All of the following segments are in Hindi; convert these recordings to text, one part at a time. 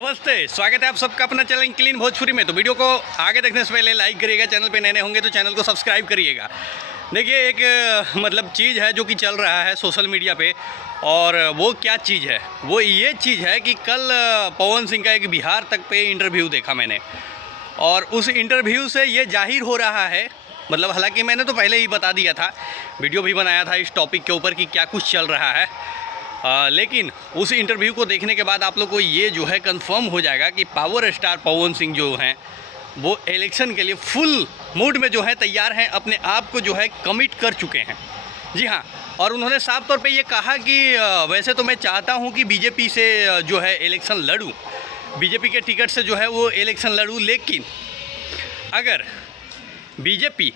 नमस्ते, स्वागत है आप सबका अपना चैनल क्लीन भोजपुरी में। तो वीडियो को आगे देखने से पहले लाइक करिएगा, चैनल पे नए होंगे तो चैनल को सब्सक्राइब करिएगा। देखिए एक मतलब चीज़ है जो कि चल रहा है सोशल मीडिया पे, और वो क्या चीज़ है, वो ये चीज़ है कि कल पवन सिंह का एक बिहार तक पे इंटरव्यू देखा मैंने, और उस इंटरव्यू से ये जाहिर हो रहा है, मतलब हालांकि मैंने तो पहले ही बता दिया था, वीडियो भी बनाया था इस टॉपिक के ऊपर कि क्या कुछ चल रहा है, लेकिन उस इंटरव्यू को देखने के बाद आप लोग को ये जो है कंफर्म हो जाएगा कि पावर स्टार पवन सिंह जो हैं वो इलेक्शन के लिए फुल मूड में जो है तैयार हैं, अपने आप को जो है कमिट कर चुके हैं। जी हाँ, और उन्होंने साफ तौर पे ये कहा कि वैसे तो मैं चाहता हूँ कि बीजेपी से जो है इलेक्शन लड़ूँ, बीजेपी के टिकट से जो है वो इलेक्शन लड़ूँ, लेकिन अगर बीजेपी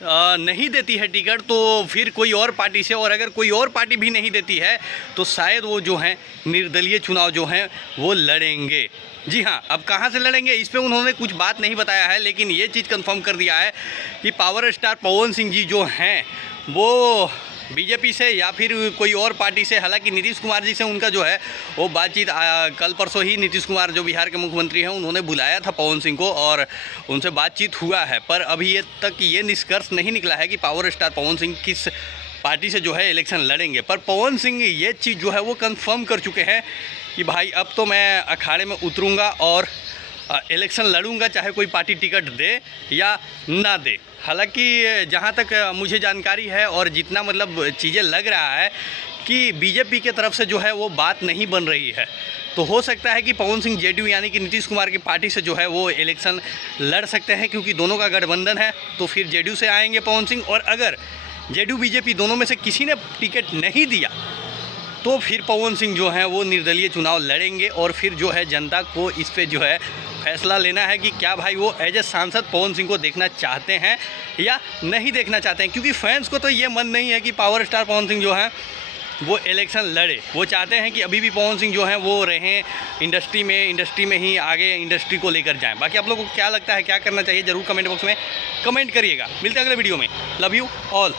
नहीं देती है टिकट तो फिर कोई और पार्टी से, और अगर कोई और पार्टी भी नहीं देती है तो शायद वो जो हैं निर्दलीय चुनाव जो हैं वो लड़ेंगे। जी हाँ, अब कहाँ से लड़ेंगे इस पे उन्होंने कुछ बात नहीं बताया है, लेकिन ये चीज़ कंफर्म कर दिया है कि पावर स्टार पवन सिंह जी जो हैं वो बीजेपी से या फिर कोई और पार्टी से, हालांकि नीतीश कुमार जी से उनका जो है वो बातचीत कल परसों ही नीतीश कुमार जो बिहार के मुख्यमंत्री हैं उन्होंने बुलाया था पवन सिंह को और उनसे बातचीत हुआ है, पर अभी तक ये निष्कर्ष नहीं निकला है कि पावर स्टार पवन सिंह किस पार्टी से जो है इलेक्शन लड़ेंगे। पर पवन सिंह ये चीज़ जो है वो कन्फर्म कर चुके हैं कि भाई अब तो मैं अखाड़े में उतरूँगा और इलेक्शन लड़ूंगा, चाहे कोई पार्टी टिकट दे या ना दे। हालांकि जहां तक मुझे जानकारी है और जितना मतलब चीज़ें लग रहा है कि बीजेपी के तरफ से जो है वो बात नहीं बन रही है, तो हो सकता है कि पवन सिंह जेडीयू यानी कि नीतीश कुमार की पार्टी से जो है वो इलेक्शन लड़ सकते हैं, क्योंकि दोनों का गठबंधन है। तो फिर जेडीयू से आएंगे पवन सिंह, और अगर जेडीयू बीजेपी दोनों में से किसी ने टिकट नहीं दिया तो फिर पवन सिंह जो हैं वो निर्दलीय चुनाव लड़ेंगे, और फिर जो है जनता को इस पे जो है फैसला लेना है कि क्या भाई वो एज ए सांसद पवन सिंह को देखना चाहते हैं या नहीं देखना चाहते हैं। क्योंकि फैंस को तो ये मन नहीं है कि पावर स्टार पवन सिंह जो हैं वो इलेक्शन लड़े, वो चाहते हैं कि अभी भी पवन सिंह जो हैं वो रहें इंडस्ट्री में ही आगे इंडस्ट्री को लेकर जाएं। बाकी आप लोगों को क्या लगता है, क्या करना चाहिए, ज़रूर कमेंट बॉक्स में कमेंट करिएगा। मिलते हैं अगले वीडियो में। Love you all.